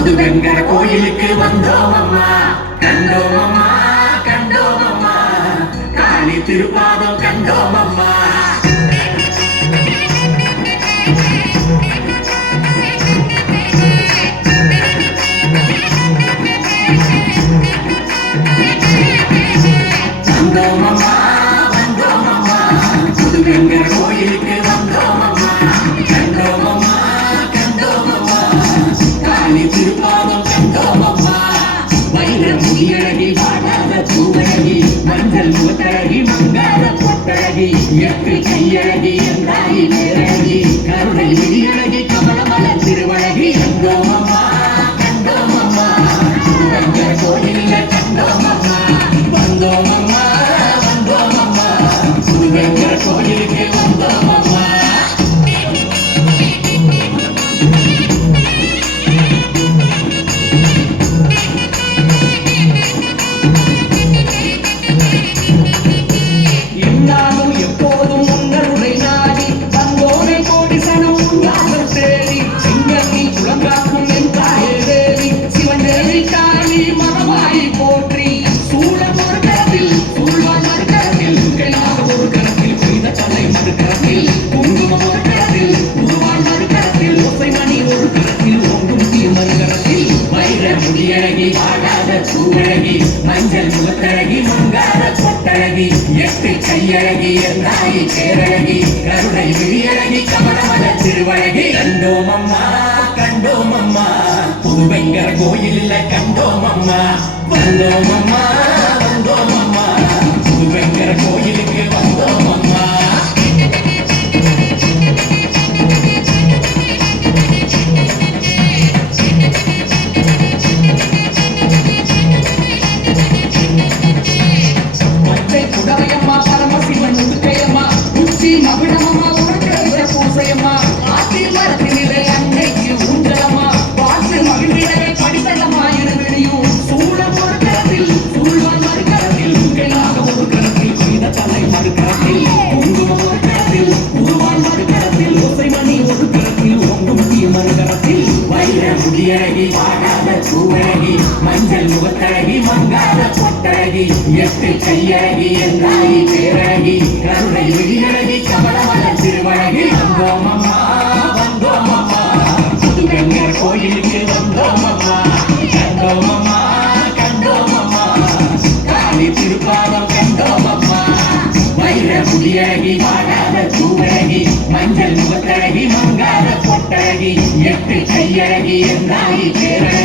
புதுவெங்கர கோயிலுக்கு வந்தோம் அம்மா, கண்டோம் அம்மா, கண்டோம் அம்மா, காளி திருப்பாதம் கண்டோம் அம்மா. வந்தோம் அம்மா, வந்தோம் அம்மா, புதுவெங்கர கோயிலுக்கு வந்தோம் அம்மா, கண்டோம் அம்மா, கண்டோம் அம்மா, காளி திருப்பாதம் கண்டோம் அம்மா. வைர முடியழகி வாடாத பூவழகி, மஞ்சள் முகத்தழகி மங்காத பொட்டழகி, எட்டு கையழகி என்றாயி பேரழகி, கருணை விழியழகி கமலமல திருவழகி. கண்டோம் அம்மா, கண்டோம் அம்மா, புதுவெங்கர கோயில்ல கண்டோம் அம்மா. வந்தோம் அம்மா, வந்தோம் அம்மா, புதுவெங்கர கோயிலுக்கு வந்தோம் அம்மா. என்னாலும் எப்போதும் உங்களுடைய நாடி வந்தோனை கோடி சனம் உண்டாசம் தேடி, சிங்கத்தி குளங்காக்கும் என் தாயே தேவி, சிவன் தேவி காளி மகமாயி போற்றி. சூழம் ஒரு கரத்தில், சூழ்வான் மறு கரத்தில், கைலாக ஒரு கரத்தில், பெய்த தலை மறு கரத்தில், குங்குமம் ஒரு கரத்தில், உருவான் மறு கரத்தில், ஓசைமணி ஒரு கரத்தில், ஓங்கும் தீ மறு கரத்தில். வைர முடியழகி வாடாத பூவழகி, மஞ்சள் முகத்தழகி மங்காத பொட்டழகி, எட்டு கையழகி என்றாயி பேரழகி, கருணை விழியழகி கமலமல திருவழகி. கண்டோம் அம்மா, கண்டோம் அம்மா, புதுவெங்கர கோயிலில் கண்டோம் அம்மா. வந்தோம் அம்மா, வந்தோம் அம்மா, புதுவெங்கர கோயிலுக்கு வந்தோம் அம்மா. பச்சை குடவையம்மா பரமசிவன் உடுக்கையம்மா, உச்சி மகுடமம்மா உனக்கு பூசையம்மா, ஆத்தி மரத்தினிலே அன்னைக்கு ஊஞ்சலம்மா, பாட்டு மகிழ்நிலை படித்தலம்மா இருவிழியும். சூழம் ஒரு கரத்தில், சூழ்வான் மறு கரத்தில், கைலாக ஒரு கரத்தில், கொய்த தலை மறு கரத்தில், குங்குமம் ஒரு கரத்தில், உருவான் மறு கரத்தில், ஓசைமணி ஒரு கரத்தில், ஓங்கும் தீ மறு கரத்தில். வைர முடியழகி வாடாத பூவழகி, மஞ்சள் முகத்தழகி மங்காத பொட்டழகி, எட்டு கையழகி என்றாயி பேரழகி, கருணை விழியழகி கமலமல திருவழகி. வந்தோம் அம்மா, வந்தோம் அம்மா, புதுவெங்கர கோயிலுக்கு வந்தோம் அம்மா. கண்டோம் அம்மா, கண்டோம் அம்மா, காளி திருப்பாதம் கண்டோம் அம்மா. வைர முடியழகி வாடாத பூவழகி, மஞ்சள் முகத்தழகி மங்காத பொட்டழகி, எட்டு கையழகி என்றாயி பேரழகி,